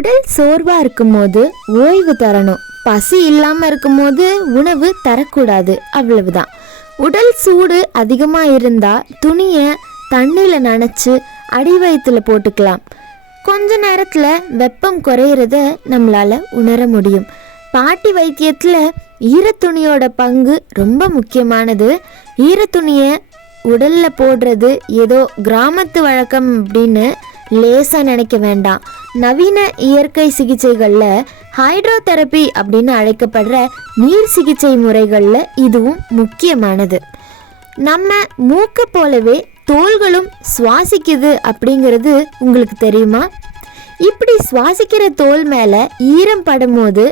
உடல் சோர்வாக இருக்கும்போது ஓய்வு தரணும். பசி இல்லாமல் இருக்கும்போது உணவு தரக்கூடாது, அவ்வளவுதான். உடல் சூடு அதிகமாக இருந்தால் துணியை தண்ணியில் நனைச்சி அடி வயிற்றில் போட்டுக்கலாம். கொஞ்ச நேரத்தில் வெப்பம் குறையிறத நம்மளால் உணர முடியும். பாட்டி வைத்தியத்தில் ஈரத்துணியோட பங்கு ரொம்ப முக்கியமானது. ஈரத்துணியை உடலில் போடுறது ஏதோ கிராமத்து வழக்கம் அப்படின்னு லேசாக நினைக்க வேண்டாம். நவீன இயற்கை சிகிச்சைகளில் ஹைட்ரோதெரப்பி அப்படின்னு அழைக்கப்படுற நீர் சிகிச்சை முறைகளில் இதுவும் முக்கியமானது. நம்ம மூக்கை போலவே தோள்களும் சுவாசிக்குது அப்படிங்கிறது உங்களுக்கு தெரியுமா? இப்படி சுவாசிக்கிற தோல் மேலே ஈரம் படும்போது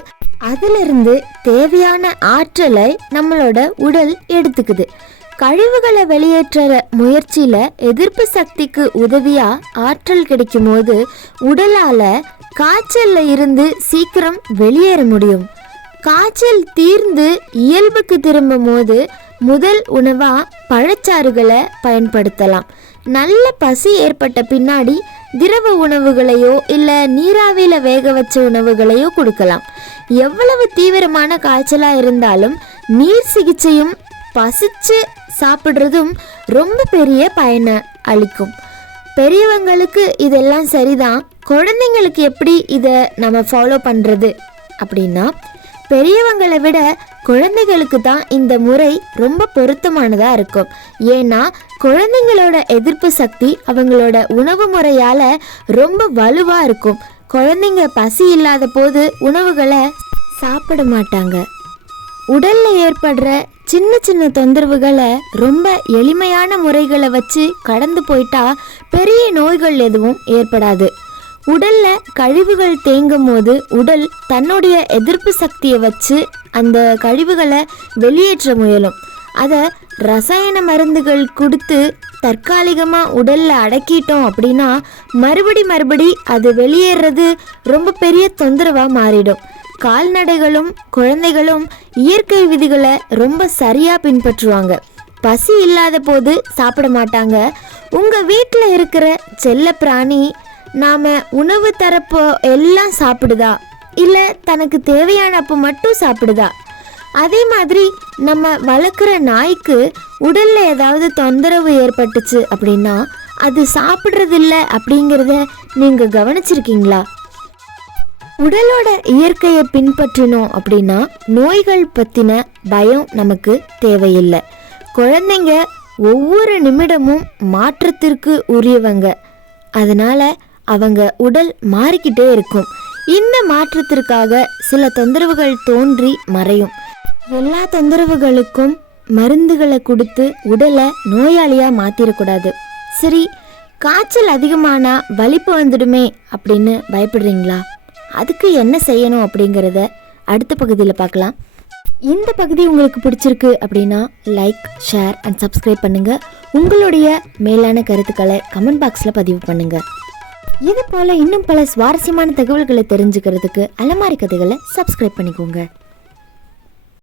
அதிலிருந்து தேவையான ஆற்றலை நம்மளோட உடல் எடுத்துக்குது. கழிவுகளை வெளியேற்ற முயற்சியில் எதிர்ப்பு சக்திக்கு உதவியாக ஆற்றல் கிடைக்கும் போது உடலால் காய்ச்சலில் இருந்து சீக்கிரம் வெளியேற முடியும். காய்ச்சல் தீர்ந்து இயல்புக்கு திரும்பும் போது முதல் உணவாக பழச்சாறுகளை பயன்படுத்தலாம். நல்ல பசி ஏற்பட்ட பின்னாடி திரவ உணவுகளையோ இல்லை நீராவியில் வேக வச்ச உணவுகளையோ கொடுக்கலாம். எவ்வளவு தீவிரமான காய்ச்சலாக இருந்தாலும் நீர் சிகிச்சையும் பசிச்சு சாப்பிட்றதும் ரொம்ப பெரிய பயனை அளிக்கும். பெரியவங்களுக்கு இதெல்லாம் சரிதான். குழந்தைங்களுக்கு எப்படி இதை நம்ம ஃபாலோ பண்ணுறது அப்படின்னா, பெரியவங்களை விட குழந்தைகளுக்கு தான் இந்த முறை ரொம்ப பொருத்தமானதாக இருக்கும். ஏன்னா குழந்தைங்களோட எதிர்ப்பு சக்தி அவங்களோட உணவு முறையால் ரொம்ப வலுவாக இருக்கும். குழந்தைங்க பசி இல்லாத போது உணவுகளை சாப்பிட மாட்டாங்க. உடலில் ஏற்படுற சின்ன சின்ன தொந்தரவுகளை ரொம்ப எளிமையான முறைகளை வச்சு கடந்து போயிட்டா பெரிய நோய்கள் எதுவும் ஏற்படாது. உடலில் கழிவுகள் தேங்கும் போது உடல் தன்னுடைய எதிர்ப்பு சக்தியை வச்சு அந்த கழிவுகளை வெளியேற்ற முயலும். அதை ரசாயன மருந்துகள் கொடுத்து தற்காலிகமாக உடலில் அடக்கிட்டோம் அப்படின்னா மறுபடி அது வெளியேறது ரொம்ப பெரிய தொந்தரவாக மாறிடும். கால்நடைகளும் குழந்தைகளும் இயற்கை விதிகளை ரொம்ப சரியாக பின்பற்றுவாங்க. பசி இல்லாத போது சாப்பிட மாட்டாங்க. உங்கள் வீட்டில் இருக்கிற செல்ல பிராணி நாம் உணவு தரப்போ எல்லாம் சாப்பிடுதா, இல்லை தனக்கு தேவையானப்போ மட்டும் சாப்பிடுதா? அதே மாதிரி நம்ம வளர்க்குற நாய்க்கு உடலில் ஏதாவது தொந்தரவு ஏற்பட்டுச்சு அப்படின்னா அது சாப்பிட்றதில்ல அப்படிங்கிறத நீங்கள் கவனிச்சிருக்கீங்களா? உடலோட இயற்கையை பின்பற்றினோம் அப்படின்னா நோய்கள் பற்றின பயம் நமக்கு தேவையில்லை. குழந்தைங்க ஒவ்வொரு நிமிடமும் மாற்றத்திற்கு உரியவங்க. அதனால் அவங்க உடல் மாறிக்கிட்டே இருக்கும். இந்த மாற்றத்திற்காக சில தொந்தரவுகள் தோன்றி மறையும். எல்லா தொந்தரவுகளுக்கும் மருந்துகளை கொடுத்து உடலை நோயாளியாக மாற்றிடக்கூடாது. சரி, காய்ச்சல் அதிகமானா வலிப்பு வந்துடுமே அப்படின்னு பயப்படுறீங்களா? அதுக்கு என்ன செய்யணும் அப்படிங்கிறத அடுத்த பகுதியில் பார்க்கலாம். இந்த பகுதி உங்களுக்கு பிடிச்சிருக்கு அப்படின்னா லைக், ஷேர் அண்ட் சப்ஸ்கிரைப் பண்ணுங்கள். உங்களுடைய மேலான கருத்துக்களை கமெண்ட் பாக்ஸில் பதிவு பண்ணுங்கள். இது போல் இன்னும் பல சுவாரஸ்யமான தகவல்களை தெரிஞ்சுக்கிறதுக்கு அலமாரி கதைகளை சப்ஸ்கிரைப் பண்ணிக்கோங்க.